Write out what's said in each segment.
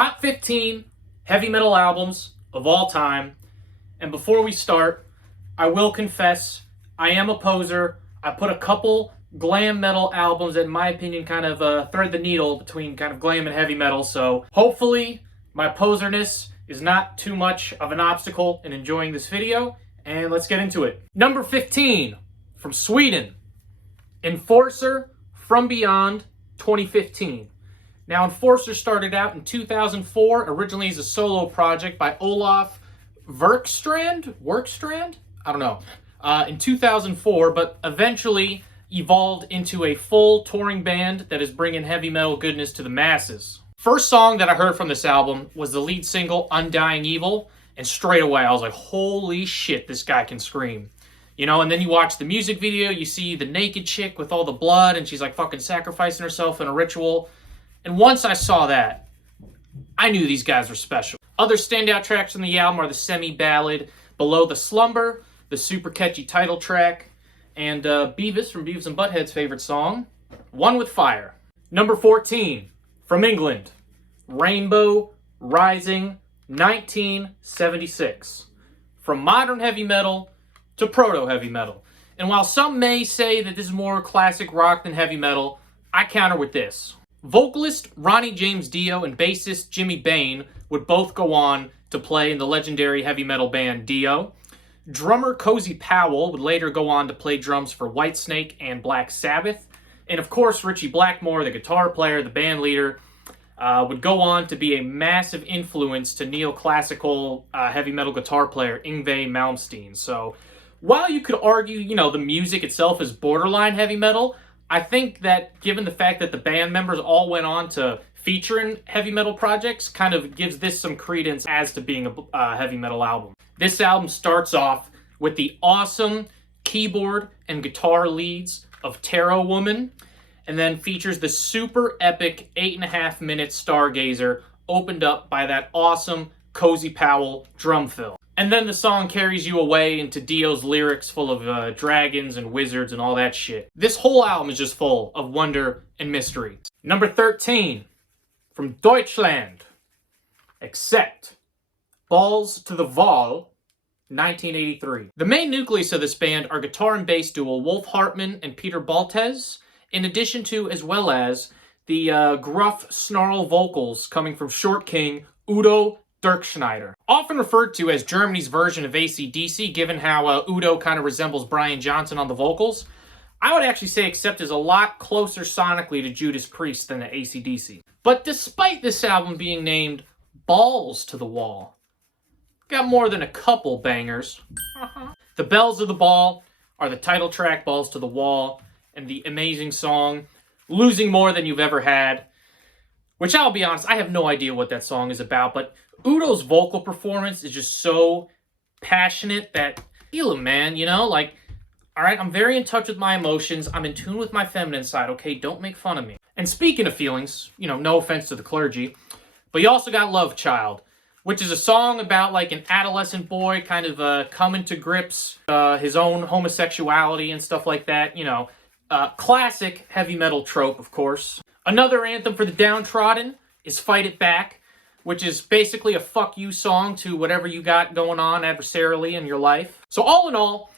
top 15 heavy metal albums of all time. And before we start, I will confess, I am a poser. I put a couple glam metal albums that, in my opinion, kind of thread the needle between kind of glam and heavy metal. So hopefully my poserness is not too much of an obstacle in enjoying this video. And let's get into it. Number 15, from Sweden, Enforcer From Beyond 2015. Now, Enforcer started out in 2004, originally as a solo project by Olaf Workstrand? I don't know. In 2004, but eventually evolved into a full touring band that is bringing heavy metal goodness to the masses. First song that I heard from this album was the lead single, Undying Evil, and straight away I was like, holy shit, this guy can scream. You know, and then you watch the music video, you see the naked chick with all the blood, and she's like fucking sacrificing herself in a ritual. And once I saw that, I knew these guys were special. Other standout tracks from the album are the semi-ballad Below the Slumber, the super catchy title track, and Beavis from Beavis and Butthead's favorite song, One with Fire. Number 14, from England, Rainbow Rising 1976. From modern heavy metal to proto-heavy metal. And while some may say that this is more classic rock than heavy metal, I counter with this. Vocalist Ronnie James Dio and bassist Jimmy Bain would both go on to play in the legendary heavy metal band Dio. Drummer Cozy Powell would later go on to play drums for Whitesnake and Black Sabbath. And of course, Richie Blackmore, the guitar player, the band leader, would go on to be a massive influence to neoclassical heavy metal guitar player Yngwie Malmsteen. So while you could argue, you know, the music itself is borderline heavy metal, I think that given the fact that the band members all went on to feature in heavy metal projects, kind of gives this some credence as to being a heavy metal album. This album starts off with the awesome keyboard and guitar leads of Tarot Woman, and then features the super epic 8.5 minute Stargazer opened up by that awesome Cozy Powell drum fill. And then the song carries you away into Dio's lyrics full of dragons and wizards and all that shit. This whole album is just full of wonder and mystery. Number 13, from Deutschland, Accept, Balls to the Wall, 1983. The main nucleus of this band are guitar and bass duo Wolf Hartmann and Peter Baltes, in addition to, as well as, the gruff snarl vocals coming from Short King Udo Dirkschneider. Often referred to as Germany's version of AC/DC, given how Udo kind of resembles Brian Johnson on the vocals, I would actually say Accept is a lot closer sonically to Judas Priest than to AC/DC. But despite this album being named Balls to the Wall, got more than a couple bangers. The Bells of the Ball are the title track, Balls to the Wall, and the amazing song, Losing More Than You've Ever Had, which I'll be honest, I have no idea what that song is about, but Udo's vocal performance is just so passionate that, feel him, man, you know? Like, all right, I'm very in touch with my emotions. I'm in tune with my feminine side, okay? Don't make fun of me. And speaking of feelings, you know, no offense to the clergy, but you also got Love Child, which is a song about, like, an adolescent boy kind of coming to grips, his own homosexuality and stuff like that, you know. Classic heavy metal trope, of course. Another anthem for the downtrodden is Fight It Back, which is basically a fuck you song to whatever you got going on adversarially in your life. So all in all,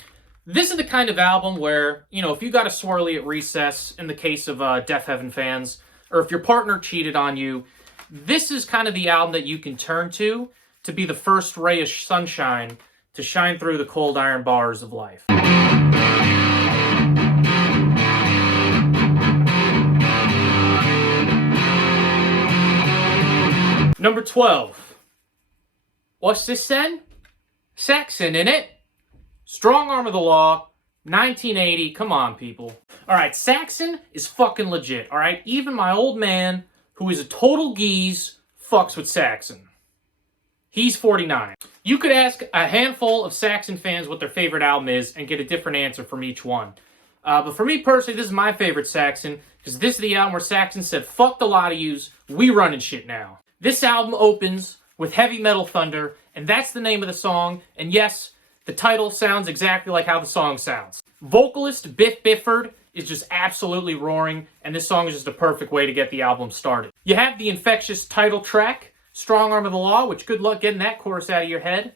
this is the kind of album where, you know, if you got a swirly at recess, in the case of Deaf Heaven fans, or if your partner cheated on you, this is kind of the album that you can turn to be the first ray of sunshine to shine through the cold iron bars of life. Number 12. What's this then? Saxon, innit? Strong Arm of the Law, 1980. Come on, people. Alright, Saxon is fucking legit, alright? Even my old man, who is a total geese, fucks with Saxon. He's 49. You could ask a handful of Saxon fans what their favorite album is and get a different answer from each one. But for me personally, this is my favorite Saxon, because this is the album where Saxon said, fuck the lot of yous, we running shit now. This album opens with Heavy Metal Thunder, and that's the name of the song, and yes, the title sounds exactly like how the song sounds. Vocalist Biff Bifford is just absolutely roaring, and this song is just a perfect way to get the album started. You have the infectious title track, Strong Arm of the Law, which good luck getting that chorus out of your head.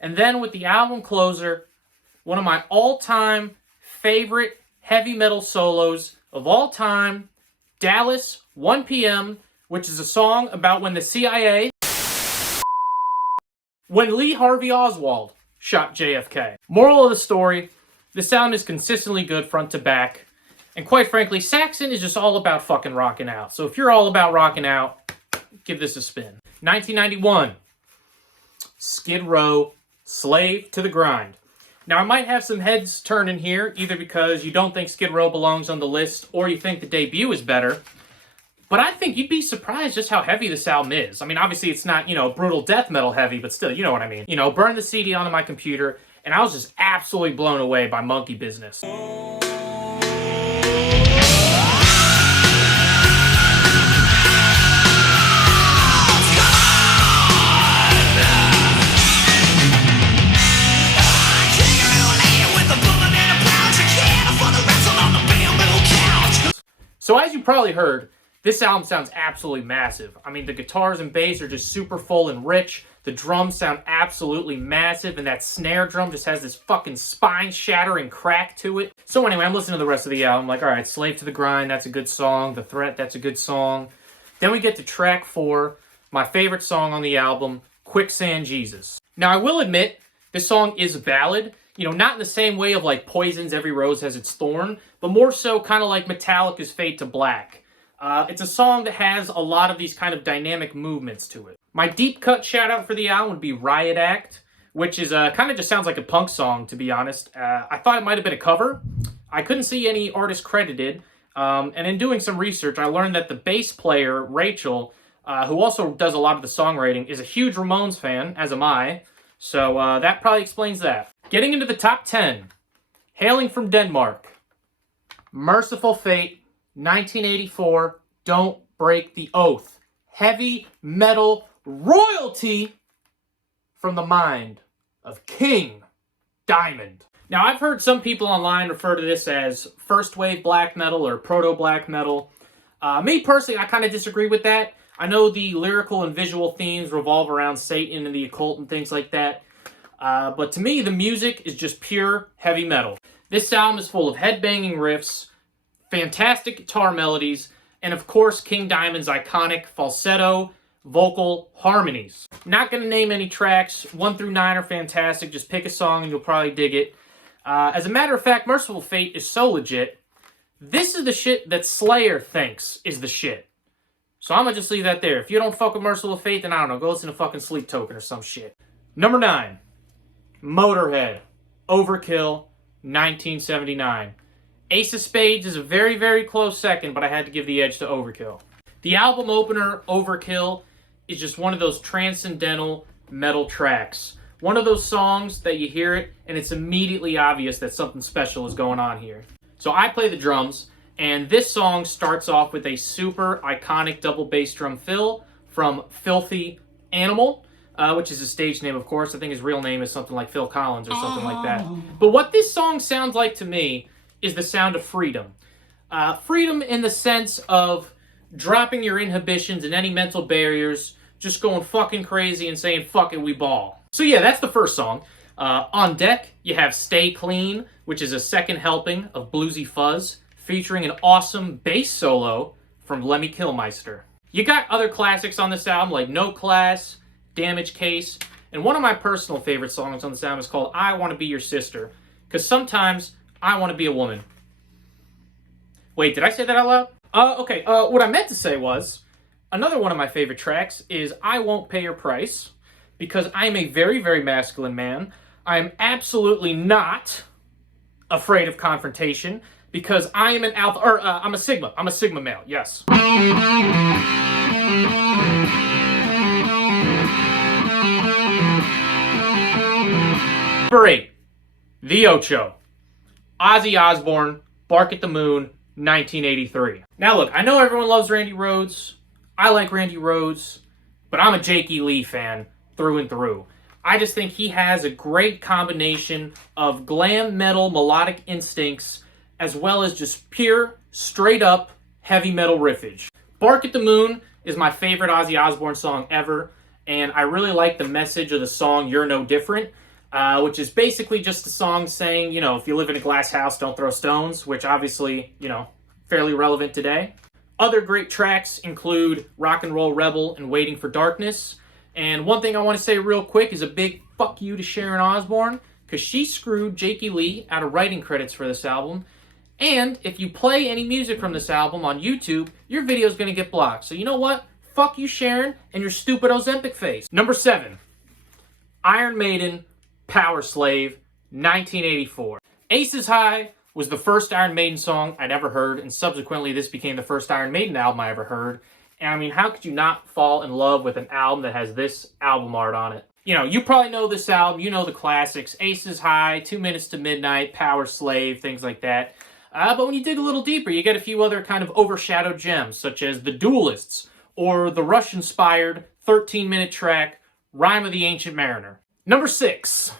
And then with the album closer, one of my all-time favorite heavy metal solos of all time, Dallas, 1 p.m., which is a song about when the CIA, when Lee Harvey Oswald shot JFK. Moral of the story, the sound is consistently good front to back. And quite frankly, Saxon is just all about fucking rocking out. So if you're all about rocking out, give this a spin. 1991, Skid Row, Slave to the Grind. Now, I might have some heads turning here, either because you don't think Skid Row belongs on the list, or you think the debut is better. But I think you'd be surprised just how heavy this album is. I mean, obviously it's not, brutal death metal heavy, but still, you know what I mean. Burn the CD onto my computer, and I was just absolutely blown away by Monkey Business. So as you probably heard, this album sounds absolutely massive. I mean, the guitars and bass are just super full and rich. The drums sound absolutely massive, and that snare drum just has this fucking spine-shattering crack to it. So anyway, I'm listening to the rest of the album, like, all right, Slave to the Grind, that's a good song. The Threat, that's a good song. Then we get to track 4, my favorite song on the album, Quicksand Jesus. Now, I will admit, this song is a ballad. Not in the same way of like Poison's Every Rose Has Its Thorn, but more so kind of like Metallica's Fade to Black. It's a song that has a lot of these kind of dynamic movements to it. My deep cut shout out for the album would be Riot Act, which is kind of just sounds like a punk song, to be honest. I thought it might have been a cover. I couldn't see any artist credited, and in doing some research, I learned that the bass player, Rachel, who also does a lot of the songwriting, is a huge Ramones fan, as am I, so that probably explains that. Getting into the top 10, hailing from Denmark, Merciful Fate, 1984, Don't Break the Oath. Heavy metal royalty from the mind of King Diamond. Now, I've heard some people online refer to this as first wave black metal or proto black metal. Me personally, I kind of disagree with that. I know the lyrical and visual themes revolve around Satan and the occult and things like that. But to me, the music is just pure heavy metal. This album is full of headbanging riffs, fantastic guitar melodies, and of course, King Diamond's iconic falsetto vocal harmonies. Not going to name any tracks. 1 through 9 are fantastic. Just pick a song and you'll probably dig it. As a matter of fact, Merciful Fate is so legit. This is the shit that Slayer thinks is the shit. So I'm going to just leave that there. If you don't fuck with Merciful Fate, then I don't know. Go listen to fucking Sleep Token or some shit. Number 9. Motorhead, Overkill, 1979. Ace of Spades is a very, very close second, but I had to give the edge to Overkill. The album opener, Overkill, is just one of those transcendental metal tracks. One of those songs that you hear it, and it's immediately obvious that something special is going on here. So I play the drums, and this song starts off with a super iconic double bass drum fill from Filthy Animal, which is his stage name, of course. I think his real name is something like Phil Collins or something like that. But what this song sounds like to me is the sound of freedom. Freedom in the sense of dropping your inhibitions and any mental barriers, just going fucking crazy and saying, fuck it, we ball. So yeah, that's the first song. On deck, you have Stay Clean, which is a second helping of Bluesy Fuzz, featuring an awesome bass solo from Lemmy Kilmister. You got other classics on this album, like No Class, Damage Case, and one of my personal favorite songs on this album is called I Want to Be Your Sister, because sometimes I want to be a woman. Wait, did I say that out loud? Okay, what I meant to say was, another one of my favorite tracks is I Won't Pay Your Price, because I'm a very, very masculine man. I am absolutely not afraid of confrontation, because I am an alpha, or I'm a sigma. I'm a sigma male, yes. Number 8, The Ocho. Ozzy Osbourne, Bark at the Moon, 1983. Now look, I know everyone loves Randy Rhoads. I like Randy Rhoads, but I'm a Jake E. Lee fan through and through. I just think he has a great combination of glam metal melodic instincts as well as just pure, straight up heavy metal riffage. Bark at the Moon is my favorite Ozzy Osbourne song ever, and I really like the message of the song You're No Different, which is basically just a song saying, you know, if you live in a glass house, don't throw stones, which obviously, you know, fairly relevant today. Other great tracks include Rock and Roll Rebel and Waiting for Darkness. And one thing I want to say real quick is a big fuck you to Sharon Osbourne, because she screwed Jakey Lee out of writing credits for this album. And if you play any music from this album on YouTube, your video is going to get blocked. So you know what? Fuck you, Sharon, and your stupid Ozempic face. Number 7, Iron Maiden, Power Slave, 1984. Aces High was the first Iron Maiden song I'd ever heard, and subsequently this became the first Iron Maiden album I ever heard. And I mean, how could you not fall in love with an album that has this album art on it? You know, you probably know this album, you know the classics, Aces High, 2 Minutes to Midnight, Power Slave, things like that. But when you dig a little deeper, you get a few other kind of overshadowed gems, such as The Duelists, or the Rush-inspired 13-minute track, Rhyme of the Ancient Mariner. Number 6,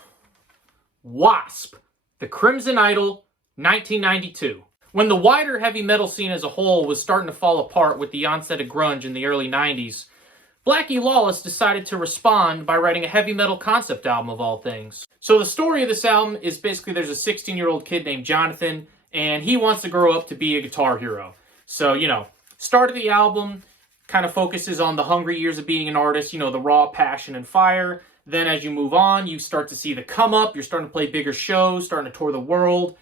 Wasp, The Crimson Idol, 1992. When the wider heavy metal scene as a whole was starting to fall apart with the onset of grunge in the early 90s, Blackie Lawless decided to respond by writing a heavy metal concept album of all things. So the story of this album is basically there's a 16-year-old kid named Jonathan, and he wants to grow up to be a guitar hero. So, you know, start of the album kind of focuses on the hungry years of being an artist, you know, the raw passion and fire. Then as you move on, you start to see the come up, you're starting to play bigger shows, starting to tour the world.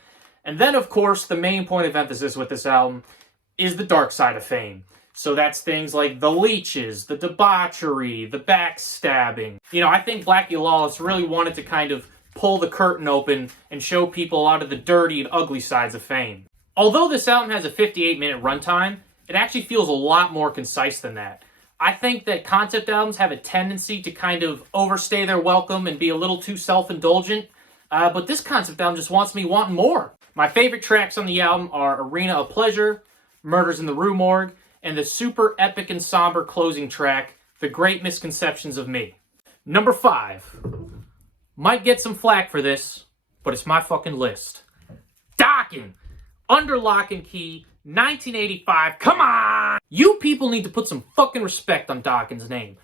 And then, of course, the main point of emphasis with this album is the dark side of fame. So that's things like the leeches, the debauchery, the backstabbing. You know, I think Blackie Lawless really wanted to kind of pull the curtain open and show people a lot of the dirty and ugly sides of fame. Although this album has a 58-minute runtime, it actually feels a lot more concise than that. I think that concept albums have a tendency to kind of overstay their welcome and be a little too self-indulgent, but this concept album just wants me wanting more. My favorite tracks on the album are Arena of Pleasure, Murders in the Rue Morgue, and the super epic and somber closing track, The Great Misconceptions of Me. Number 5. Might get some flack for this, but it's my fucking list. Dokken, Under Lock and Key, 1985. Come on! You people need to put some fucking respect on Dokken's name.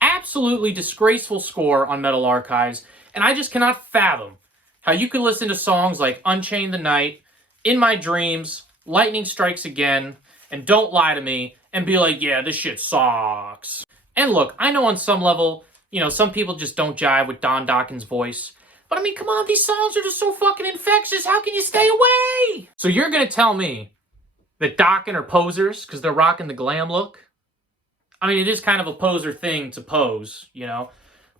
Absolutely disgraceful score on Metal Archives, and I just cannot fathom how you can listen to songs like Unchain the Night, In My Dreams, Lightning Strikes Again, and Don't Lie to Me, and be like, yeah, this shit sucks. And look, I know on some level, you know, some people just don't jive with Don Dokken's voice. But I mean, come on, these songs are just so fucking infectious. How can you stay away? So you're gonna tell me that Dokken are posers because they're rocking the glam look? I mean, it is kind of a poser thing to pose, you know?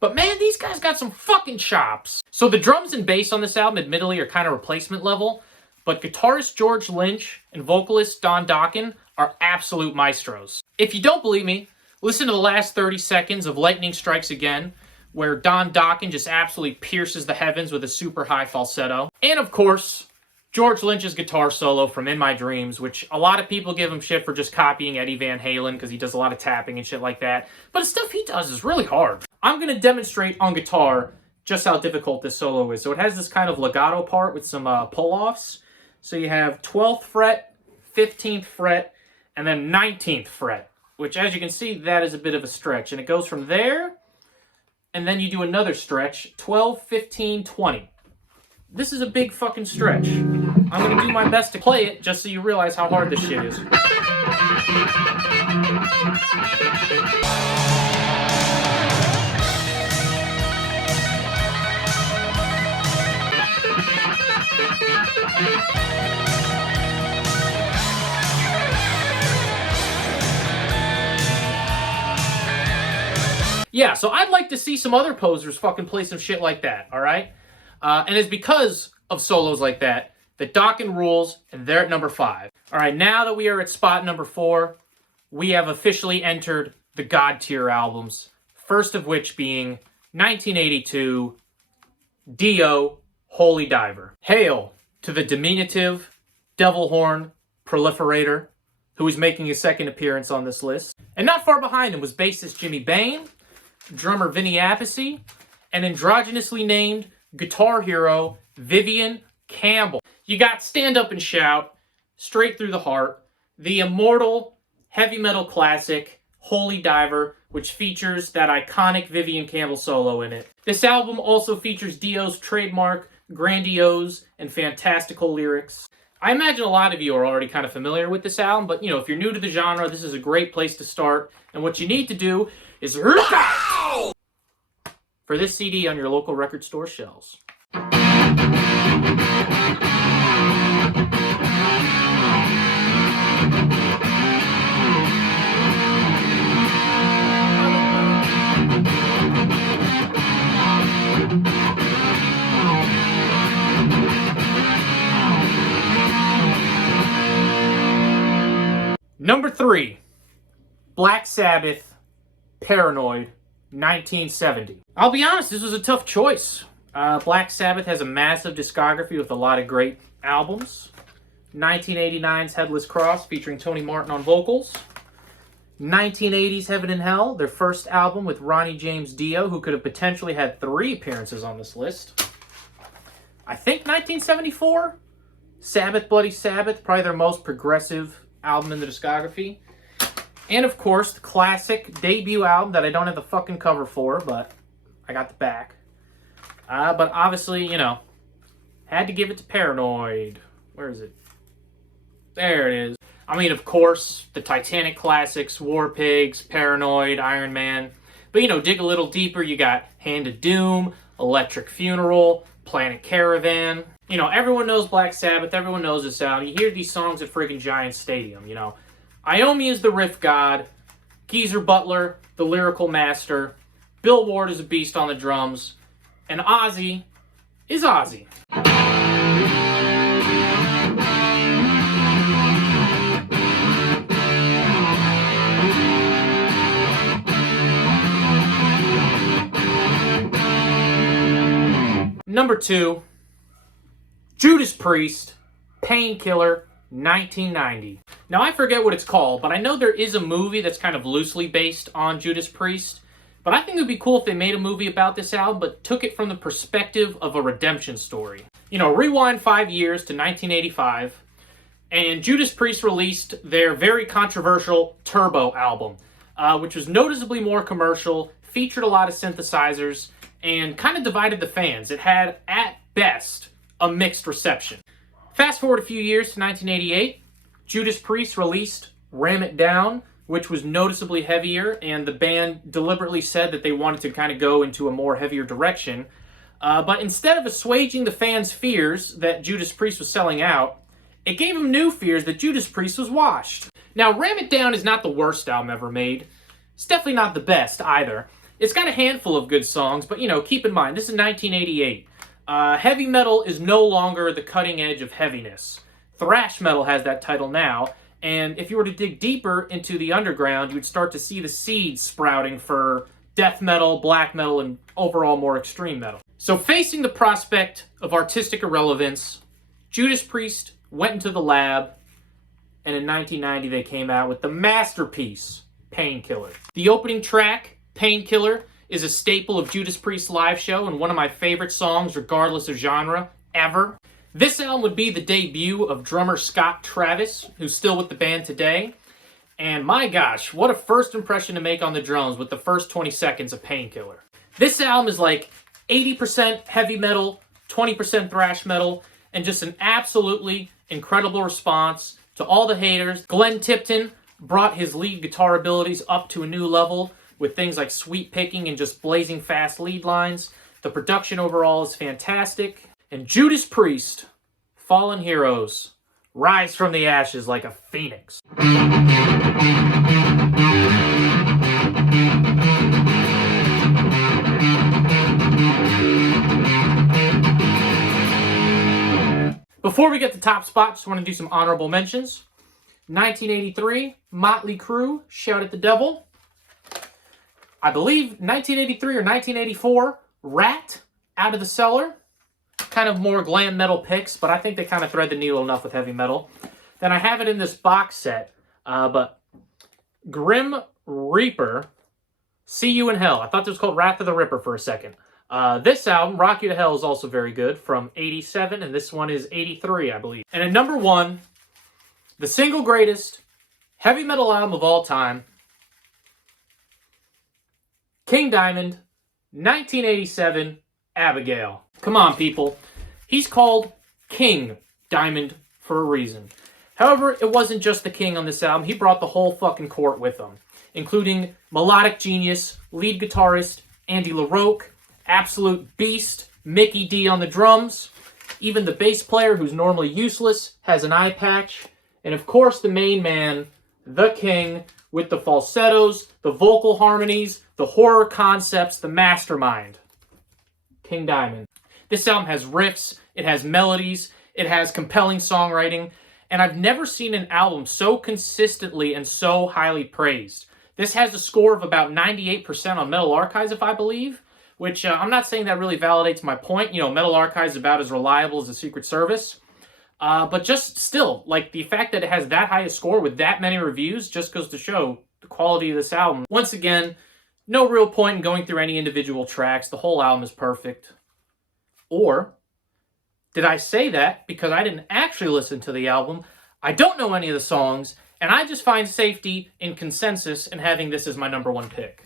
But man, these guys got some fucking chops. So the drums and bass on this album, admittedly, are kind of replacement level, but guitarist George Lynch and vocalist Don Dokken are absolute maestros. If you don't believe me, listen to the last 30 seconds of Lightning Strikes Again, where Don Dokken just absolutely pierces the heavens with a super high falsetto. And of course, George Lynch's guitar solo from In My Dreams, which a lot of people give him shit for just copying Eddie Van Halen because he does a lot of tapping and shit like that. But the stuff he does is really hard. I'm going to demonstrate on guitar just how difficult this solo is. So it has this kind of legato part with some pull-offs. So you have 12th fret, 15th fret, and then 19th fret, which as you can see, that is a bit of a stretch. And it goes from there, and then you do another stretch, 12, 15, 20. This is a big fucking stretch. I'm going to do my best to play it just so you realize how hard this shit is. Yeah, so I'd like to see some other posers fucking play some shit like that, alright? And it's because of solos like that Dokken rules, and they're at number 5. Alright, now that we are at spot number 4, we have officially entered the God tier albums, first of which being 1982, Dio, Holy Diver. Hail to the diminutive, devil horn, proliferator, who is making his second appearance on this list. And not far behind him was bassist Jimmy Bain, drummer Vinny Appice, and androgynously named guitar hero Vivian Campbell. You got Stand Up and Shout, Straight Through the Heart, the immortal heavy metal classic Holy Diver, which features that iconic Vivian Campbell solo in it. This album also features Dio's trademark, grandiose, and fantastical lyrics. I imagine a lot of you are already kind of familiar with this album, but if you're new to the genre, this is a great place to start. And what you need to do is look out for this CD on your local record store shelves. Number 3, Black Sabbath, Paranoid, 1970. I'll be honest, this was a tough choice. Black Sabbath has a massive discography with a lot of great albums. 1989's Headless Cross, featuring Tony Martin on vocals. 1980's Heaven and Hell, their first album with Ronnie James Dio, who could have potentially had 3 appearances on this list. I think 1974, Sabbath Bloody Sabbath, probably their most progressive album in the discography. And of course, the classic debut album that I don't have the fucking cover for, but I got the back. But obviously, had to give it to Paranoid. Where is it? There it is. I mean, of course, the Titanic classics, War Pigs, Paranoid, Iron Man. But, dig a little deeper, you got Hand of Doom, Electric Funeral, Planet Caravan. Everyone knows Black Sabbath, everyone knows this album. You hear these songs at friggin' Giant Stadium, Iommi is the riff god, Geezer Butler, the lyrical master, Bill Ward is a beast on the drums, and Ozzy is Ozzy. Number 2, Judas Priest, Painkiller, 1990. Now, I forget what it's called, but I know there is a movie that's kind of loosely based on Judas Priest. But I think it would be cool if they made a movie about this album, but took it from the perspective of a redemption story. Rewind 5 years to 1985, and Judas Priest released their very controversial Turbo album, which was noticeably more commercial, featured a lot of synthesizers, and kind of divided the fans. It had, at best, a mixed reception. Fast forward a few years to 1988, Judas Priest released Ram It Down, which was noticeably heavier, and the band deliberately said that they wanted to kind of go into a more heavier direction. But instead of assuaging the fans' fears that Judas Priest was selling out, it gave them new fears that Judas Priest was washed. Now, Ram It Down is not the worst album ever made. It's definitely not the best either. It's got a handful of good songs, but keep in mind, this is 1988. Heavy metal is no longer the cutting edge of heaviness. Thrash metal has that title now, and if you were to dig deeper into the underground, you would start to see the seeds sprouting for death metal, black metal, and overall more extreme metal. So facing the prospect of artistic irrelevance, Judas Priest went into the lab, and in 1990 they came out with the masterpiece, Painkiller. The opening track, Painkiller, is a staple of Judas Priest's live show and one of my favorite songs, regardless of genre, ever. This album would be the debut of drummer Scott Travis, who's still with the band today. And my gosh, what a first impression to make on the drums with the first 20 seconds of Painkiller. This album is like 80% heavy metal, 20% thrash metal, and just an absolutely incredible response to all the haters. Glenn Tipton brought his lead guitar abilities up to a new level with things like sweep picking and just blazing fast lead lines. The production overall is fantastic. And Judas Priest, Fallen Heroes, rise from the ashes like a phoenix. Before we get to top spot, just want to do some honorable mentions. 1983, Motley Crue, Shout at the Devil. I believe 1983 or 1984, Rat, Out of the Cellar. Kind of more glam metal picks, but I think they kind of thread the needle enough with heavy metal. Then I have it in this box set, but Grim Reaper, See You in Hell. I thought this was called Wrath of the Ripper for a second. This album, Rock You to Hell, is also very good, from 87, and this one is 83, I believe. And at number 1, the single greatest heavy metal album of all time, King Diamond, 1987, Abigail. Come on, people. He's called King Diamond for a reason. However, it wasn't just the king on this album. He brought the whole fucking court with him, including melodic genius, lead guitarist Andy LaRocque, absolute beast Mickey D on the drums, even the bass player, who's normally useless, has an eye patch, and of course the main man, the king, with the falsettos, the vocal harmonies, the horror concepts, the mastermind, King Diamond. This album has riffs, it has melodies, it has compelling songwriting, and I've never seen an album so consistently and so highly praised. This has a score of about 98% on Metal Archives, if I believe, which I'm not saying that really validates my point. You know, Metal Archives is about as reliable as the Secret Service. But just still, like, the fact that it has that high a score with that many reviews just goes to show the quality of this album. Once again, no real point in going through any individual tracks. The whole album is perfect. Or did I say that because I didn't actually listen to the album? I don't know any of the songs, and I just find safety in consensus and having this as my number one pick.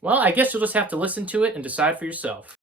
Well, I guess you'll just have to listen to it and decide for yourself.